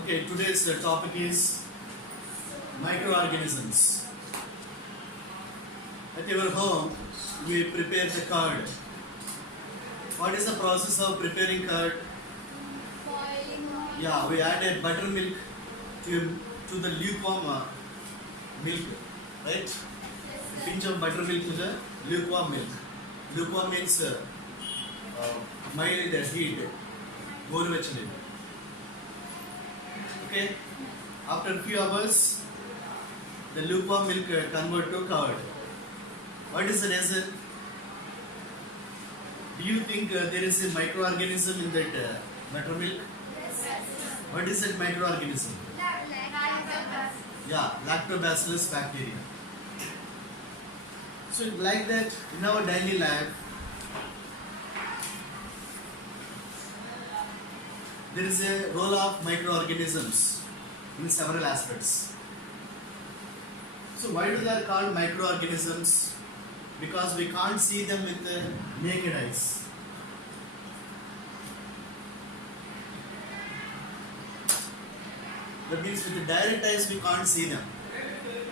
Okay, today's topic is microorganisms. At your home, we prepare the curd. What is the process of preparing curd? Yeah, we added buttermilk to the lukewarm milk, right? A pinch of buttermilk to the lukewarm milk. Lukewarm means mild heat, goruvechalu. Okay. After a few hours, the lukewarm milk convert to curd. What is the reason? Do you think there is a microorganism in that buttermilk? What is that microorganism? Yeah, lactobacillus bacteria. So like that, in our daily life, there is a role of microorganisms in several aspects. So why do they are called microorganisms? Because we can't see them with the naked eyes. That means with the direct eyes we can't see them.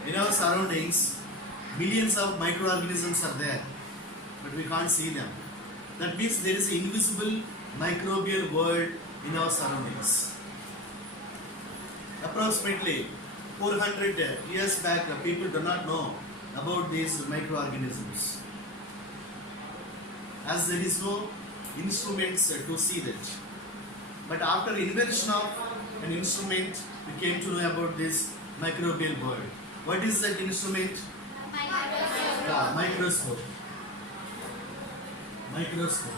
In our surroundings, millions of microorganisms are there, but we can't see them. That means there is an invisible microbial world in our surroundings. Approximately 400 years back, people do not know about these microorganisms, as there is no instruments to see that. But after invention of an instrument, we came to know about this microbial world. What is that instrument? Yeah, microscope. Microscope.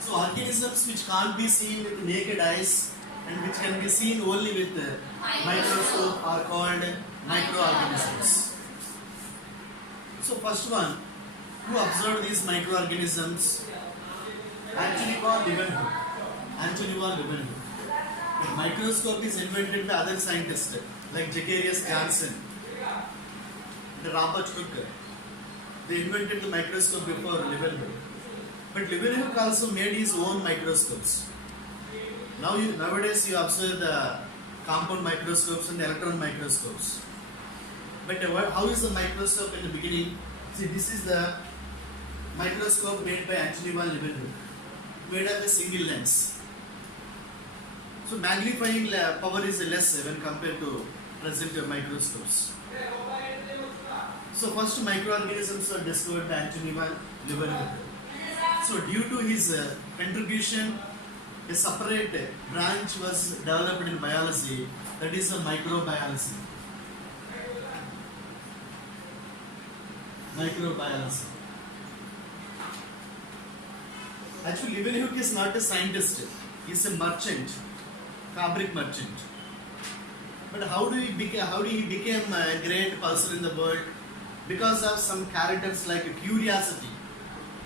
So organisms which can't be seen with naked eyes and which can be seen only with the microscope are called microorganisms. So first one, who observed these microorganisms? Anthony von Leeuwenhoek. Anthony von Leeuwenhoek. The microscope is invented by other scientists like Zacharias Janssen and Robert Hooke. They invented the microscope before Leeuwenhoek. But Leeuwenhoek also made his own microscopes. Nowadays you observe the compound microscopes and electron microscopes. But how is the microscope in the beginning? See, this is the microscope made by Anthony von Leeuwenhoek, made of a single lens. So magnifying power is less when compared to present microscopes. So first microorganisms were discovered by Anthony von Leeuwenhoek. So due to his contribution, a separate branch was developed in biology, that is microbiology. Microbiology. Actually, Leeuwenhoek is not a scientist; he is a merchant, fabric merchant. But how he became a great person in the world? Because of some characters like curiosity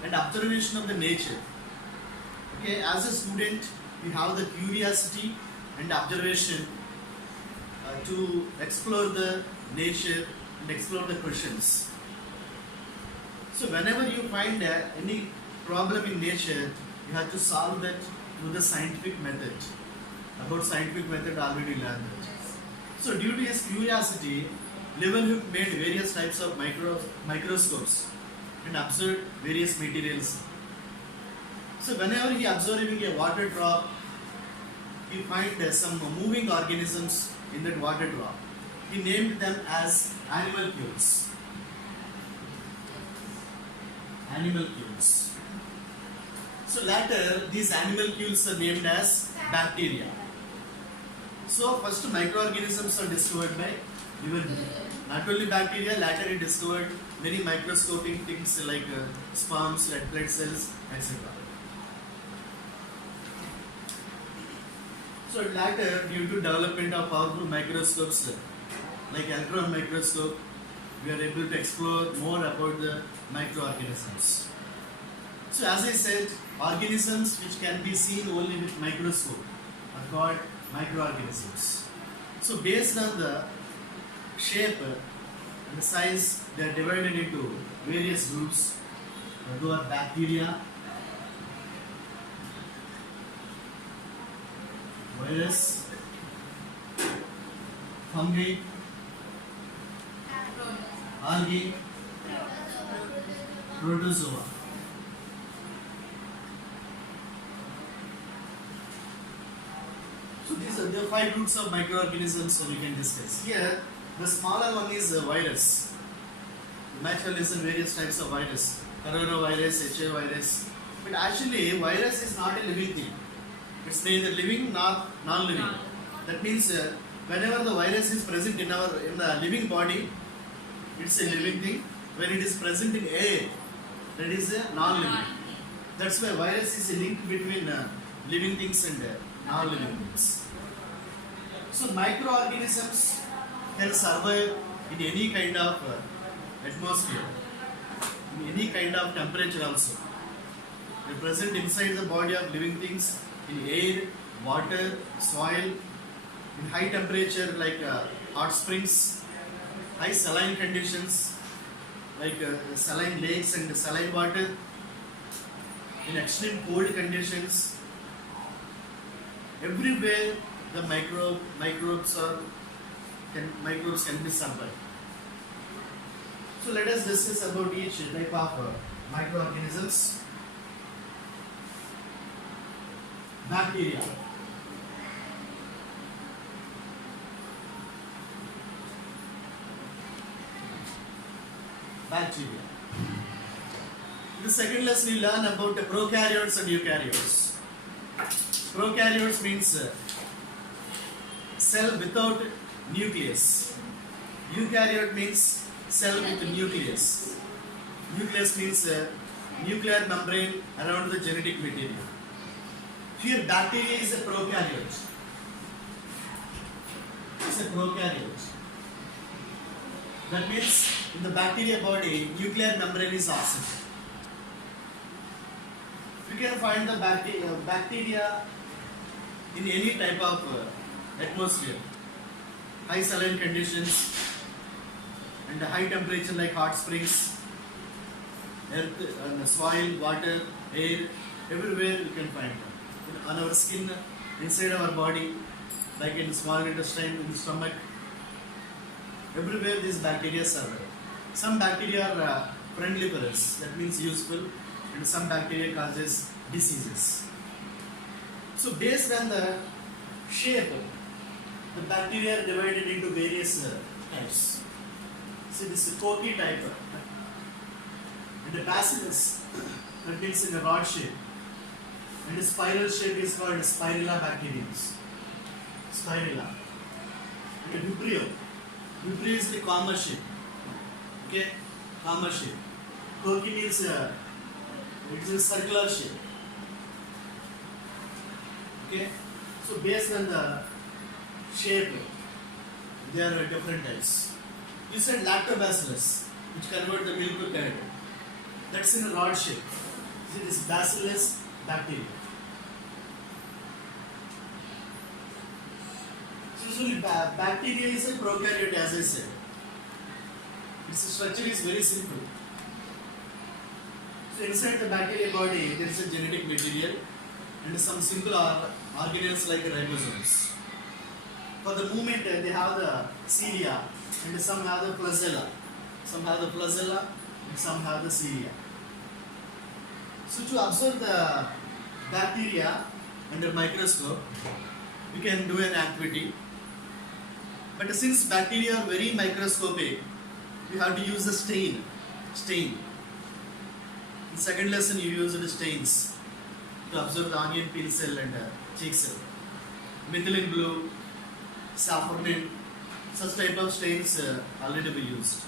and observation of the nature. Okay, as a student, we have the curiosity and observation to explore the nature and explore the questions. So whenever you find any problem in nature, you have to solve that through the scientific method. About scientific method, already learned that. So due to his curiosity, Leeuwenhoek made various types of microscopes and observed various materials. So whenever he observing a water drop, he find some moving organisms in that water drop. He named them as animalcules. Animalcules. So later, these animalcules are named as bacteria. So first microorganisms are discovered by Leeuwenhoek. Not only bacteria, later he discovered many microscopic things like sperms, red blood cells, etc. So later, due to development of powerful microscopes like electron microscope, we are able to explore more about the microorganisms. So as I said, organisms which can be seen only with microscope are called microorganisms. So based on the shape and the size, they are divided into various groups. Those are bacteria, virus, fungi, algae, protozoa. So these are the 5 groups of microorganisms we can discuss. Here, the smaller one is a virus. You might have listened various types of virus, coronavirus, HIV virus. But actually, virus is not a living thing. It's neither living nor non-living. That means whenever the virus is present in the living body, it's a living thing. When it is present in air, that is a non-living. That's why virus is a link between living things and non-living things. So microorganisms can survive in any kind of atmosphere, in any kind of temperature also. They are present inside the body of living things in air, water, soil, in high temperature like hot springs, high saline conditions like saline lakes and saline water, in extreme cold conditions. Everywhere the microbes can be survived. So let us discuss about each type of microorganisms. Bacteria. Bacteria. In the second lesson, we learn about the prokaryotes and eukaryotes. Prokaryotes means cell without nucleus. Eukaryote means cell with nucleus. Nucleus means nuclear membrane around the genetic material. Here, bacteria is a prokaryote. It's a prokaryote. That means in the bacteria body, nuclear membrane is absent. You can find the bacteria in any type of atmosphere, high saline conditions and high temperature like hot springs, earth, and soil, water, air, everywhere you can find them. On our skin, inside our body, like in small intestine, in the stomach, everywhere these bacteria survive. Some bacteria are friendly for us, that means useful, and some bacteria causes diseases. So based on the shape, the bacteria are divided into various types. See, this is Kochi type, and the bacillus, that means in a rod shape, and the spiral shape is called Spirilla bacterium. Spirilla. And the Vibrio. Vibrio is the comma shape. Okay, comma shape. Kochi means it is a circular shape. Okay, so based on the shape, there are different types. You said Lactobacillus, which convert the milk to curd. That's in a rod shape. See, this Bacillus bacteria. So usually bacteria is a prokaryote, as I said. Its structure is very simple. So inside the bacteria body, there is a genetic material and some simple organelles like ribosomes. For the movement, they have the cilia and some have the flagella. Some have the flagella and some have the cilia. So to observe the bacteria under microscope, we can do an activity. But since bacteria are very microscopic, we have to use the stain. In second lesson, you use the stains to observe the onion peel cell and cheek cell. Methylene blue, saffronin, such type of stains already be used.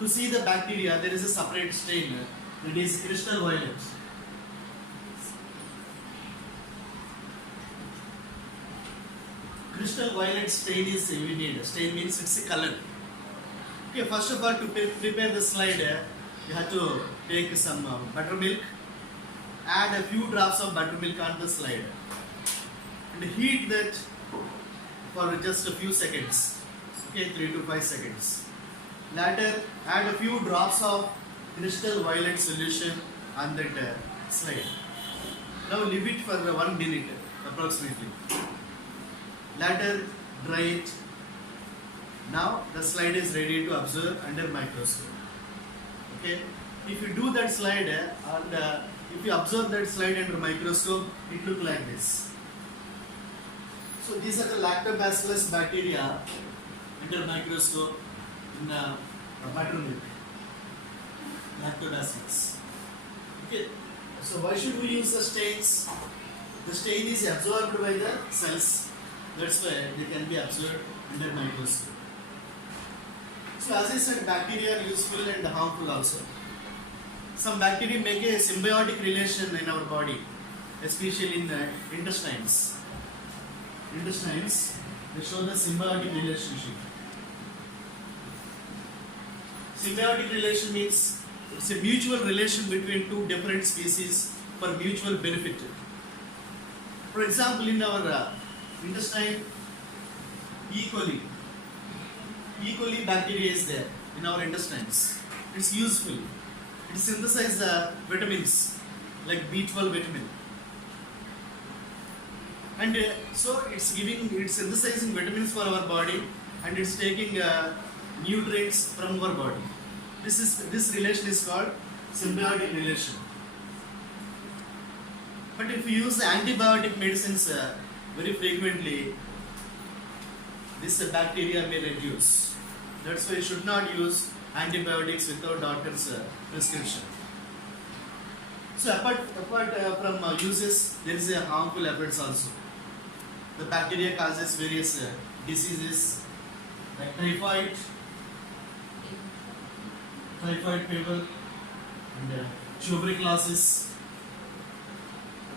To see the bacteria, there is a separate stain. It is crystal violet. Crystal violet stain is we need. Stain means it's a color. Okay, first of all, to prepare the slide, you have to take some buttermilk, add a few drops of buttermilk on the slide, and heat that for just a few seconds. Okay, 3 to 5 seconds. Later, add a few drops of crystal violet solution on that slide. Now leave it for 1 minute approximately. Later, dry it. Now the slide is ready to observe under microscope. Okay, if you do that slide and if you observe that slide under microscope, it look like this. So these are the lactobacillus bacteria under microscope in buttermilk. Lactobacillus. Okay, so why should we use the stains? The stain is absorbed by the cells. That's why they can be observed under microscope. So as I said, bacteria are useful and harmful also. Some bacteria make a symbiotic relation in our body, especially in the intestines. Intestines, they show the symbiotic relationship. Symbiotic relation means it's a mutual relation between two different species for mutual benefit. For example, in our intestine, E. coli bacteria is there in our intestines. It's useful. It synthesizes vitamins like B12 vitamin. And so it's synthesizing vitamins for our body, and it's taking nutrients from our body. This relation is called symbiotic relation. But if you use antibiotic medicines very frequently, this bacteria may reduce. That's why you should not use antibiotics without doctor's prescription. So apart from uses, there is a harmful effects also. The bacteria causes various diseases like typhoid fever, and tuberculosis,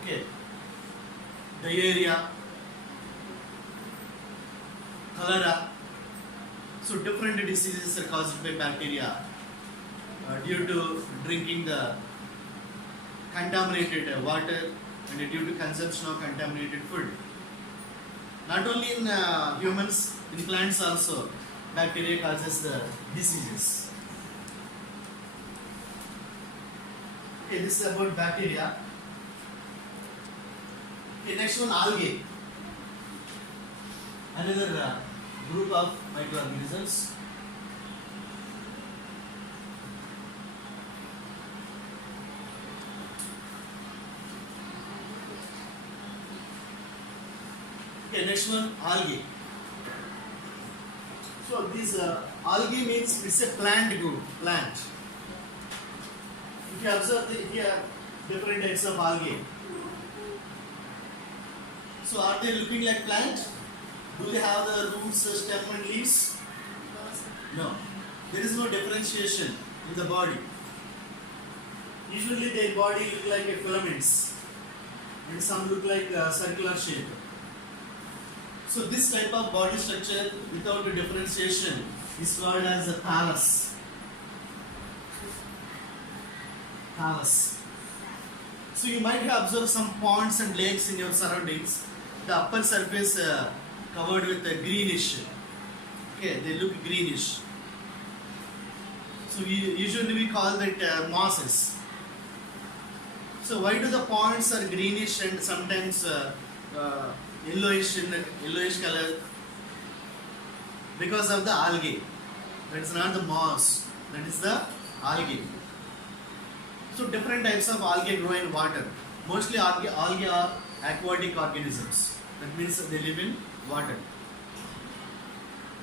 okay, diarrhea, cholera. So different diseases are caused by bacteria due to drinking the contaminated water and due to consumption of contaminated food. Not only in humans, in plants also, bacteria causes the diseases. Okay, this is about bacteria. Okay, next one, algae. Another group of microorganisms. Okay, next one, algae. So this algae means it's a plant group, plant. If you observe here different types of algae. So are they looking like plant? Do they have the roots, stem and leaves? No. There is no differentiation in the body. Usually their body look like a filaments and some look like a circular shape. So this type of body structure without a differentiation is called as a thallus. Thallus. So you might have observed some ponds and lakes in your surroundings. The upper surface covered with a greenish. Okay, they look greenish. So usually we call that mosses. So why do the ponds are greenish and sometimes yellowish color? Because of the algae. That is not the moss. That is the algae. So different types of algae grow in water. Mostly algae are aquatic organisms. That means they live in water.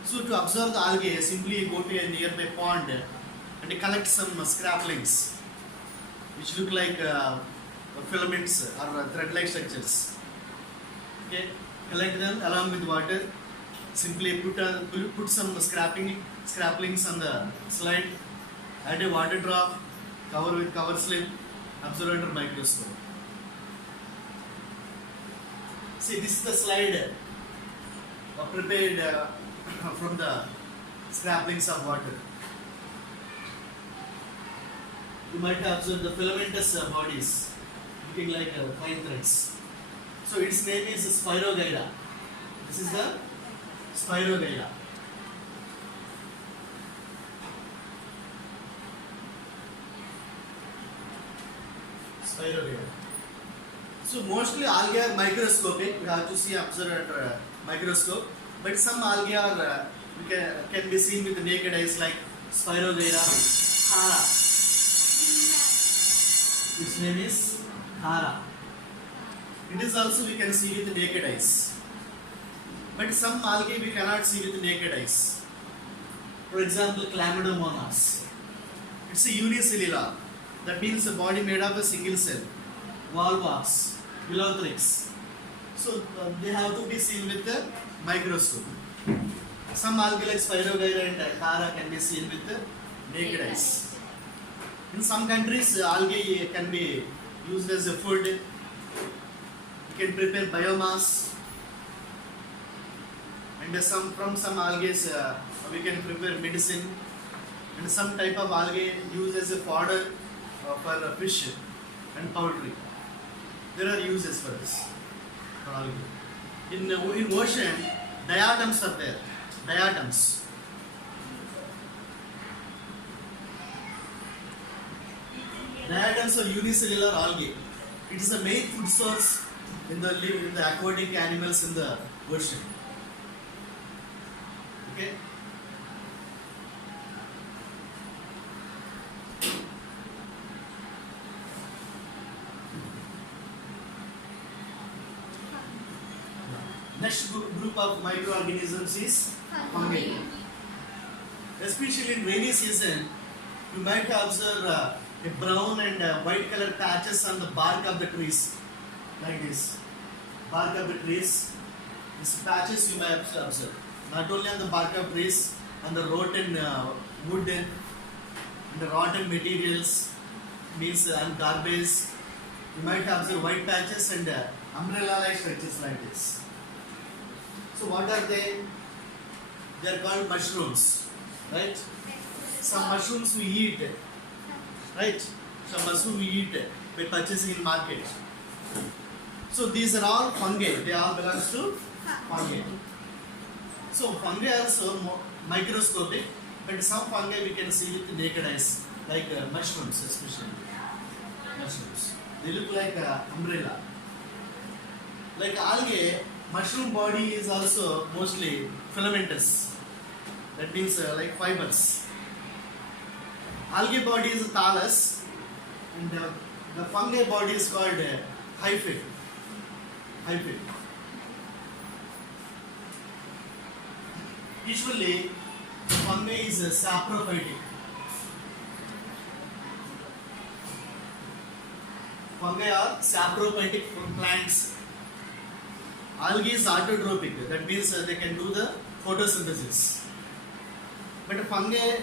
So to observe the algae, simply go to a nearby pond and collect some scraplings which look like filaments or thread-like structures. Okay, collect them along with water. Simply put some scraplings on the slide. Add a water drop. Cover with cover slip. Observe under microscope. See, this is the slide prepared from the scraplings of water. You might have observed the filamentous bodies looking like fine threads. So its name is Spirogyra. This is the Spirogyra. Spirogyra. So mostly algae are microscopic. We have to see observe under microscope. But some algae are can be seen with the naked eyes, like Spirogyra hara. Its name is hara. It is also we can see with the naked eyes. But some algae we cannot see with the naked eyes. For example, Chlamydomonas. It's a unicellular. That means a body made of a single cell. Volvox, Ulothrix. So they have to be seen with the microscope. Some algae like Spirogyra and hara can be seen with the naked eyes. In some countries, algae can be used as a food. You can prepare biomass. And from some algae we can prepare medicine. And some type of algae used as a fodder for fish and poultry. There are uses for this, for algae. In ocean, diatoms are there. Diatoms. Diatoms are unicellular algae. It is the main food source in the aquatic animals in the ocean. Okay. Next group of microorganisms is fungi. Especially in rainy season, you might observe a brown and white color patches on the bark of the trees, like this. Bark of the trees, these patches you may observe. Not only on the bark of trees, on the rotten wood and the rotten materials, means on garbage, you might observe white patches and umbrella-like structures like this. So what are they? They are called mushrooms, right? Some mushrooms we eat, right? Some mushrooms we eat by purchasing in market. So these are all fungi. They all belong to fungi. So fungi are also microscopic, but some fungi we can see with the naked eyes, like mushrooms especially. Mushrooms. They look like umbrella. Like algae, mushroom body is also mostly filamentous. That means like fibers. Algae body is a thallus, and the fungi body is called hyphae. Hyphae. Usually, fungi is saprophytic. Fungi are saprophytic from plants. Algae is autotrophic. That means they can do the photosynthesis. But fungi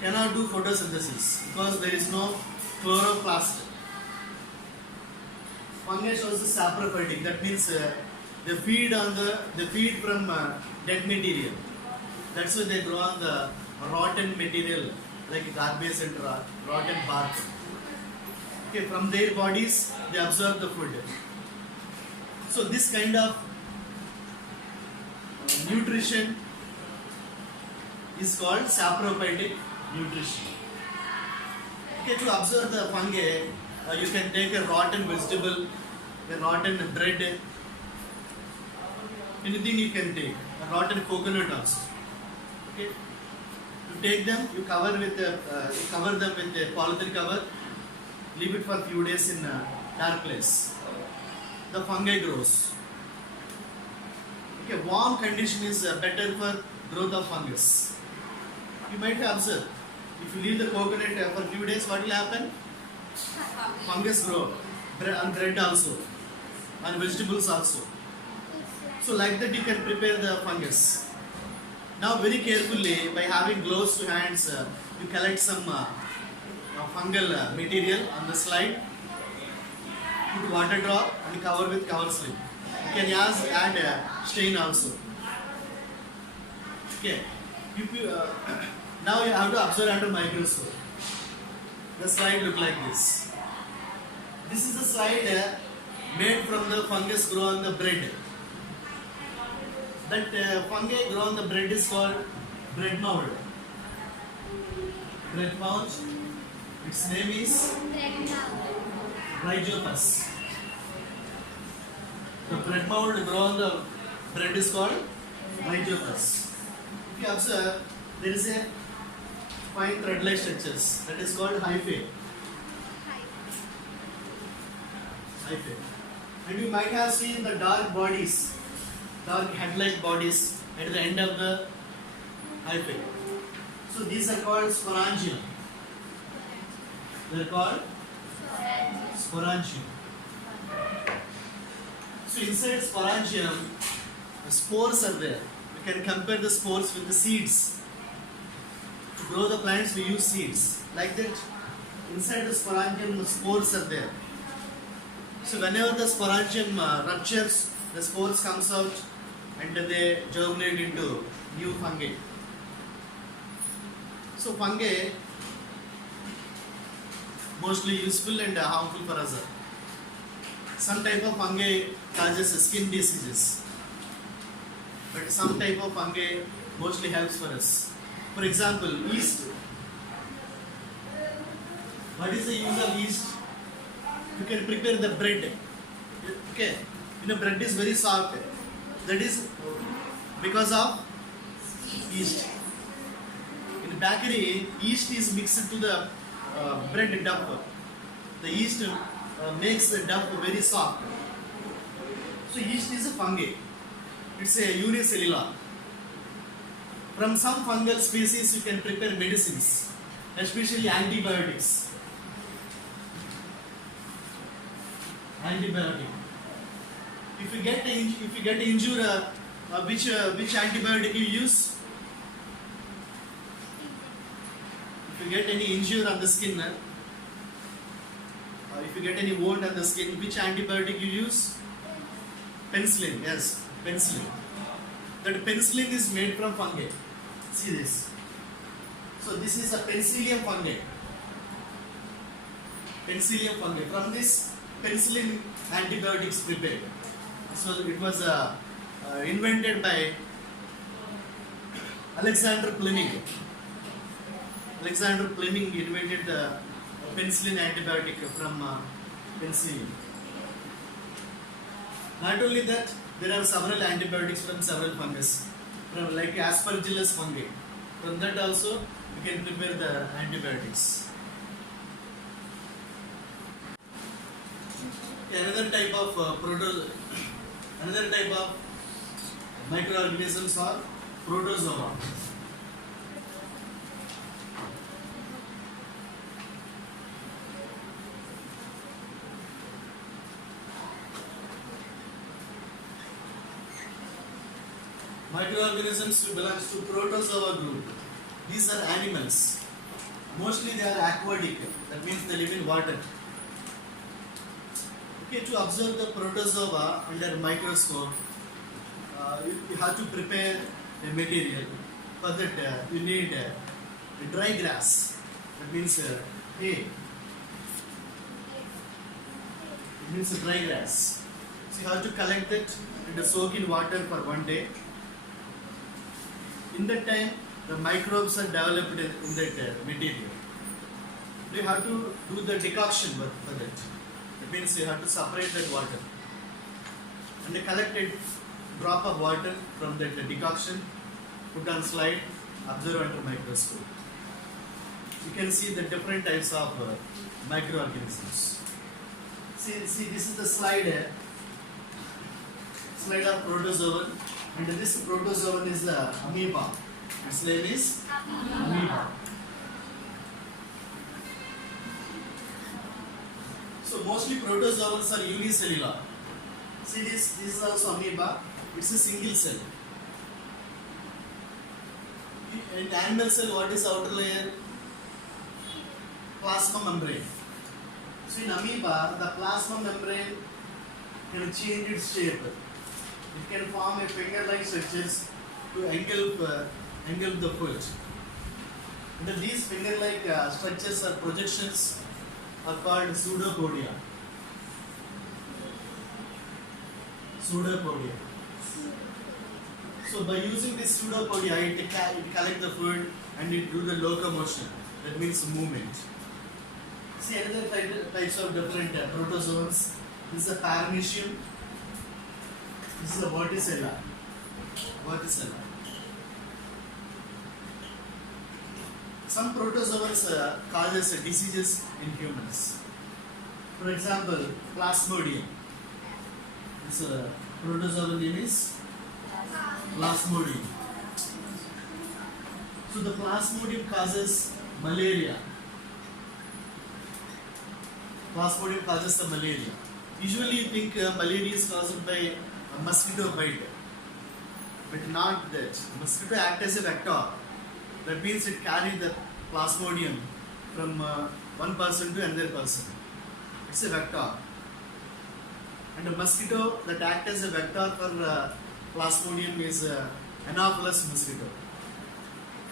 cannot do photosynthesis because there is no chloroplast. Fungi shows the saprophytic. That means they feed from dead material. That's why they grow on the rotten material like garbage and rotten bark. Okay, from their bodies they absorb the food. So this kind of nutrition is called saprophytic nutrition. Okay, to observe the fungi, you can take a rotten vegetable, a rotten bread, anything you can take, a rotten coconut also. Okay, you take them, you cover them with a polythene cover, leave it for a few days in a dark place. The fungi grows. Okay, warm condition is better for growth of fungus. You might have observed, if you leave the coconut for a few days, what will happen? Fungus grow, on bread also, on vegetables also. So like that you can prepare the fungus. Now very carefully, by having gloves to hands, you collect some fungal material on the slide, put water drop and cover with cover slip. You can add stain also. Okay. Now you have to observe under microscope. The slide look like this. This is the slide made from the fungus grow on the bread. That fungi grow on the bread is called bread mold. Bread mold. Its name is Rhizopus. The bread mold grow on the bread is called mycopress. If you observe, there is a fine thread-like structures that is called hyphae. Hyphae. And you might have seen the dark bodies, dark head-like bodies at the end of the hyphae. So these are called sporangium. They are called sporangium. So inside sporangium, the spores are there. We can compare the spores with the seeds. To grow the plants, we use seeds. Like that, inside the sporangium, the spores are there. So whenever the sporangium ruptures, the spores comes out and they germinate into new fungi. So fungi mostly useful and harmful for us. Some type of fungi causes skin diseases, but some type of fungi mostly helps for us. For example, yeast. What is the use of yeast? You can prepare the bread. Okay, bread is very soft. That is because of yeast. In bakery, yeast is mixed to the bread dough. The yeast makes the dough very soft. So yeast is a fungi. It's a unicellular. From some fungal species you can prepare medicines, especially antibiotics. Antibiotic. If you get injury, which antibiotic you use? If you get any injury on the skin, if you get any wound on the skin, which antibiotic you use? Penicillin. Yes, penicillin. That penicillin is made from fungi. See this. So this is a penicillium fungi. Penicillium fungi. From this penicillin antibiotics prepared. So it was invented by Alexander Fleming. Alexander Fleming invented the penicillin antibiotic from penicillin. Not only that, there are several antibiotics from several fungus, from like Aspergillus fungi. From that also we can prepare the antibiotics. Another type of another type of microorganisms are protozoa. Microorganisms belongs to protozoa group. These are animals. Mostly they are aquatic. That means they live in water. Okay, to observe the protozoa under microscope, you have to prepare a material. For that, you need dry grass. That means hay. It means dry grass. So you have to collect it and soak in water for 1 day. In that time, the microbes are developed in that material. You have to do the decoction work for that. That means you have to separate that water and collect a drop of water from that decoction, put on slide, observe under microscope. You can see the different types of microorganisms. See, this is the slide. Slide of protozoan, and this protozoan is the amoeba. Its name is amoeba. So mostly protozoans are unicellular. See this is also amoeba. It's a single cell. In animal cell, what is outer layer? Plasma membrane. So in amoeba, the plasma membrane can change its shape. It can form a finger-like structures to engulf the food. And these finger-like structures or projections are called pseudopodia. Pseudopodia. So by using this pseudopodia, it collect the food and it do the locomotion. That means movement. See another types of different protozoans. This is a paramecium. This is a verticilla. Verticilla. Some protozoans causes diseases in humans. For example, Plasmodium. This protozoan name is Plasmodium. So the Plasmodium causes malaria. Plasmodium causes the malaria. Usually you think malaria is caused by a mosquito bite, but not that. Mosquito acts as a vector. That means it carries the Plasmodium from one person to another person. It's a vector. And a mosquito that acts as a vector for Plasmodium is Anopheles mosquito.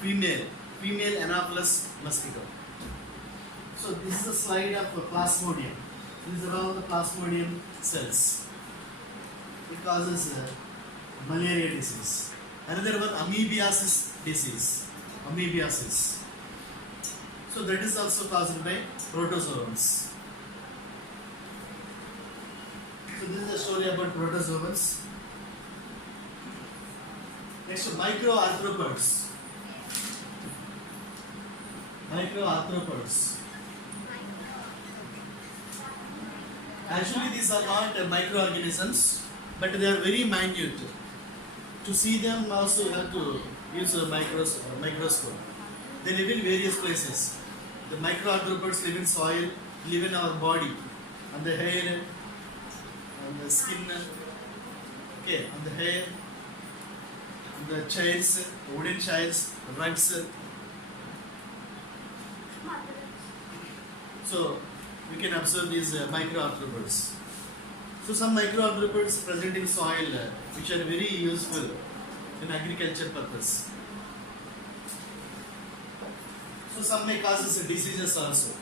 Female Anopheles mosquito. So this is a slide of Plasmodium. These are all the Plasmodium cells. It causes malaria disease. Another one, amoebiasis disease. Amoebiasis. So that is also caused by protozoans. So this is a story about protozoans. Next, microarthropods. Microarthropods. Actually, these are not microorganisms, but they are very minute. To see them, also you have to use a microscope. They live in various places. The microarthropods live in soil, live in our body, on the hair, on the skin, on the hair, on the chairs, wooden chairs, rugs. So we can observe these microarthropods. So some microarthropods present in soil which are very useful in agriculture purpose. So some may cause diseases also.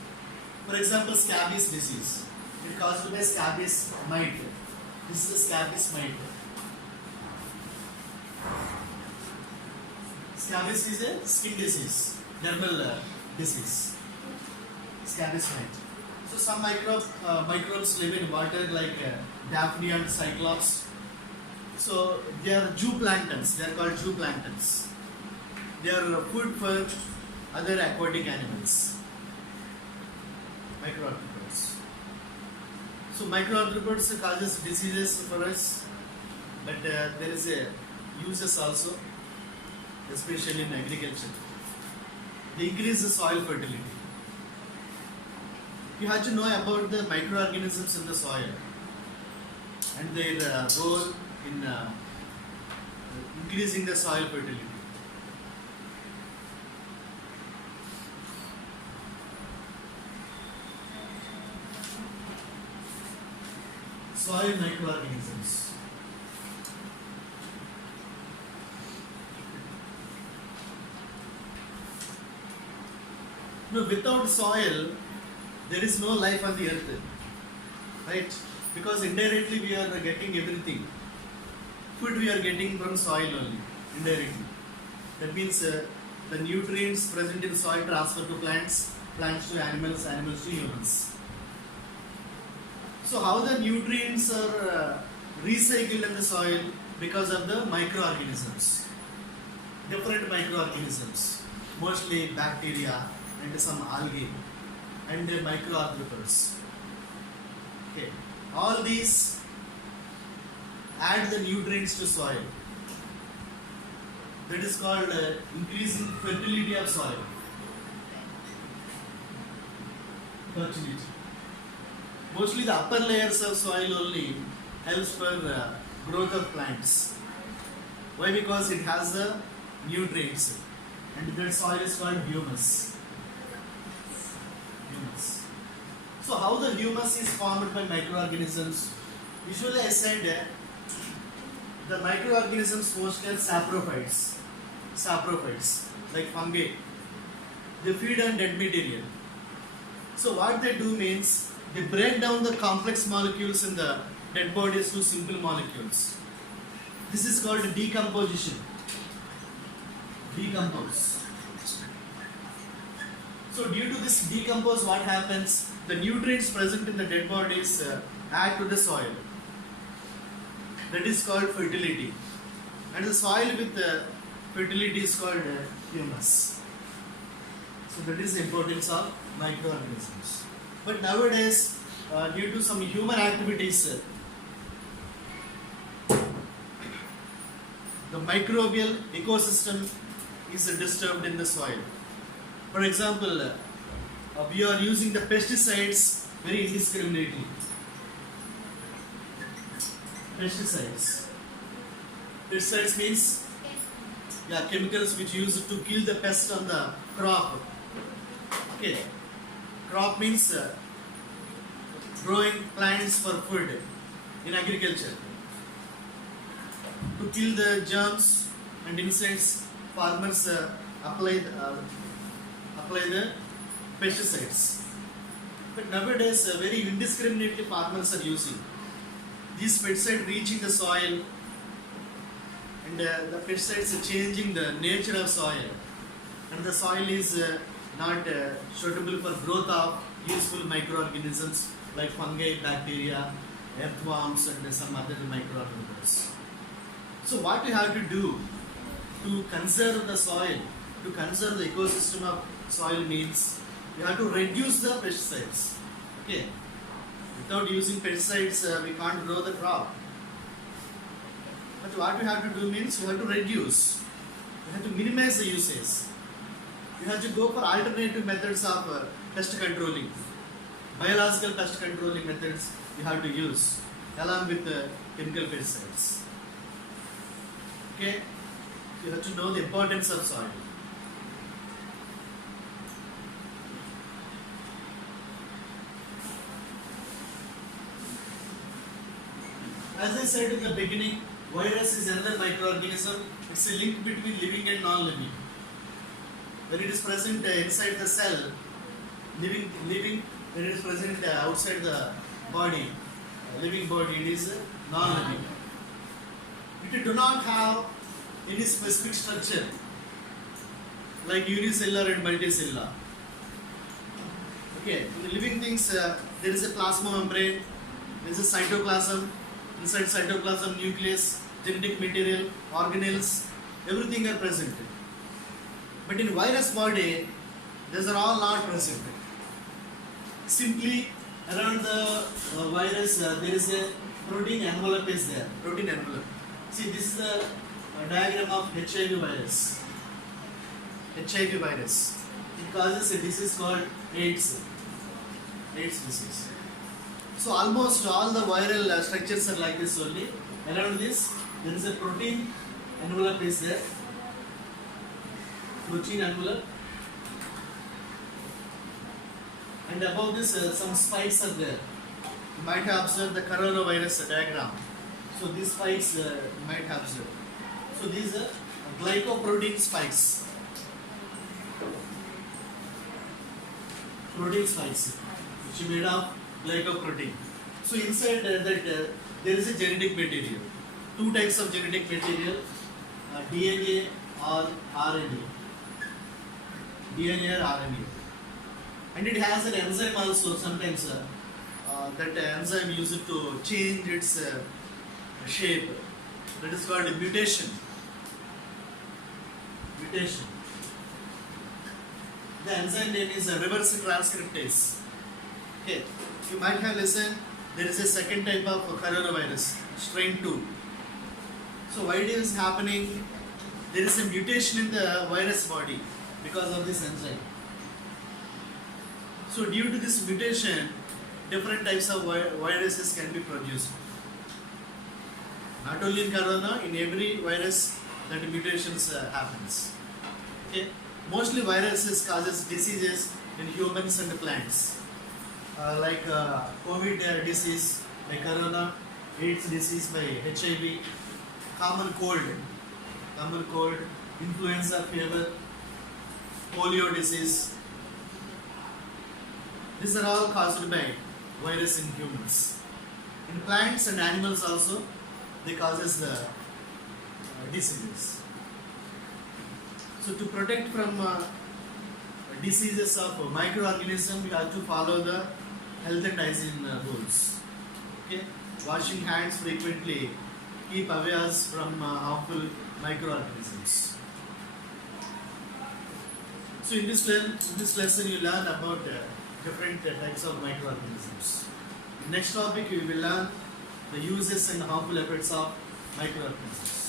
For example, scabies disease. It caused by scabies mite. This is a scabies mite. Scabies is a skin disease, dermal disease. Scabies mite. So some microbes live in water like Daphne and Cyclops. So they are zooplanktons. They are called zooplanktons. They are food for other aquatic animals. Microarthropods. So microarthropods causes diseases for us, but there is a uses also, especially in agriculture. They increase the soil fertility. You have to know about the microorganisms in the soil and their role in increasing the soil fertility. Soil microorganisms. No, without soil, there is no life on the earth, right? Because indirectly we are getting everything. Food we are getting from soil only, indirectly. That means the nutrients present in soil transfer to plants, plants to animals, animals to humans. So how the nutrients are recycled in the soil? Because of the microorganisms. Different microorganisms, mostly bacteria and some algae and microarthropods. Okay, all these add the nutrients to soil. That is called increasing fertility of soil. Fertility. Mostly the upper layers of soil only helps for growth of plants. Why? Because it has the nutrients, and that soil is called humus. Humus. So how the humus is formed by microorganisms? Usually I said the microorganisms mostly are saprophytes. Saprophytes, like fungi. They feed on dead material. So what they do means they break down the complex molecules in the dead bodies to simple molecules. This is called decomposition. Decompose. So due to this decompose, what happens? The nutrients present in the dead bodies add to the soil. that is called fertility, and the soil with fertility is called humus. So that is the importance of microorganisms. But nowadays, due to some human activities, the microbial ecosystem is disturbed in the soil. For example, we are using the pesticides very indiscriminately. Pesticides. Pesticides means chemicals which used to kill the pest on the crop. Okay. Crop means growing plants for food in agriculture. To kill the germs and insects, farmers apply the pesticides. But nowadays, very indiscriminately farmers are using these pesticides, reaching the soil, and the pesticides are changing the nature of soil, and the soil is not suitable for growth of useful microorganisms like fungi, bacteria, earthworms, and some other microorganisms. So what we have to do to conserve the soil, to conserve the ecosystem of soil means we have to reduce the pesticides. Okay. Without using pesticides, we can't grow the crop. But what we have to do means we have to reduce. We have to minimize the usage. We have to go for alternative methods of pest controlling. Biological pest controlling methods we have to use along with the chemical pesticides. Okay, you have to know the importance of soil. As I said in the beginning, virus is another microorganism. It's a link between living and non-living. When it is present inside the cell, living, when it is present outside the body, living body, it is non-living. It do not have any specific structure like unicellular and multicellular. Okay, in the living things, there is a plasma membrane, there is a cytoplasm, inside cytoplasm, nucleus, genetic material, organelles, everything are present. But in virus body, these are all not present. Simply around the virus, there is a protein envelope is there, protein envelope. See, this is the diagram of HIV virus. HIV virus. It causes a disease called AIDS. AIDS disease. So almost all the viral structures are like this only. Around this, there is a protein envelope is there. Protein envelope. And above this, some spikes are there. You might have observed the coronavirus diagram. So these spikes you might have observed. So these are glycoprotein spikes. Protein spikes, which are made of glycoprotein. So inside that there is a genetic material. Two types of genetic material, DNA or RNA. DNA or RNA. And it has an enzyme also sometimes. That enzyme used to change its shape. That is called a mutation. Mutation. The enzyme name is reverse transcriptase. Okay, you might have listened. There is a second type of coronavirus, strain 2. So why it is happening? There is a mutation in the virus body because of this enzyme. So due to this mutation, different types of viruses can be produced. Not only in corona, in every virus that mutations happens. Okay, mostly viruses causes diseases in humans and plants, like COVID disease by corona, AIDS disease by HIV, common cold, influenza fever, polio disease. These are all caused by virus in humans. In plants and animals also, they causes the diseases. So to protect from diseases of microorganisms, you have to follow the health and hygiene rules. Okay, washing hands frequently keep away us from harmful microorganisms. So in this lesson you learn about different types of microorganisms. Next topic we will learn the uses and harmful effects of microorganisms.